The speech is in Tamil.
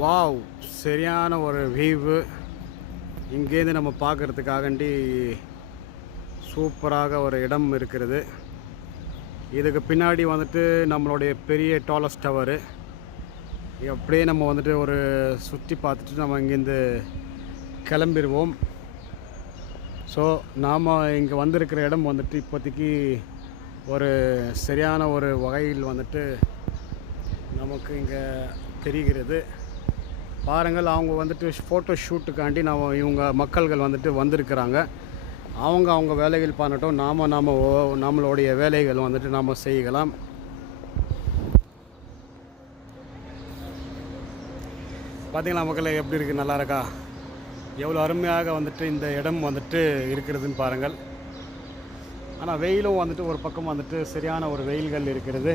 வாவ்! சரியான ஒரு வியூவு. இங்கேருந்து நம்ம பார்க்குறதுக்காகண்டி சூப்பராக ஒரு இடம் இருக்கிறது. இதுக்கு பின்னாடி வந்துட்டு நம்மளுடைய பெரிய டாலஸ்ட் டவரு. அப்படியே நம்ம வந்துட்டு ஒரு சுற்றி பார்த்துட்டு நம்ம இங்கேருந்து கிளம்பிடுவோம். ஸோ நாம் இங்கே வந்திருக்கிற இடம் வந்துட்டு இப்போதைக்கு ஒரு சரியான ஒரு வகையில் வந்துட்டு நமக்கு இங்கே தெரிகிறது. பாருங்கள், அவங்க வந்துட்டு ஃபோட்டோ ஷூட்டுக்காண்டி இவங்க மக்கள்கள் வந்துட்டு வந்திருக்கிறாங்க. அவங்க வேலைகள் பண்ணட்டும், நம்மளுடைய வேலைகள் வந்துட்டு நாம் செய்யலாம். பார்த்தீங்களா மக்களே, எப்படி இருக்குது? நல்லா இருக்கா? எவ்வளோ அருமையாக வந்துட்டு இந்த இடம் வந்துட்டு இருக்கிறதுன்னு பாருங்கள். ஆனால் வெயிலும் வந்துட்டு ஒரு பக்கம் வந்துட்டு சரியான ஒரு வெயில்கள் இருக்கிறது.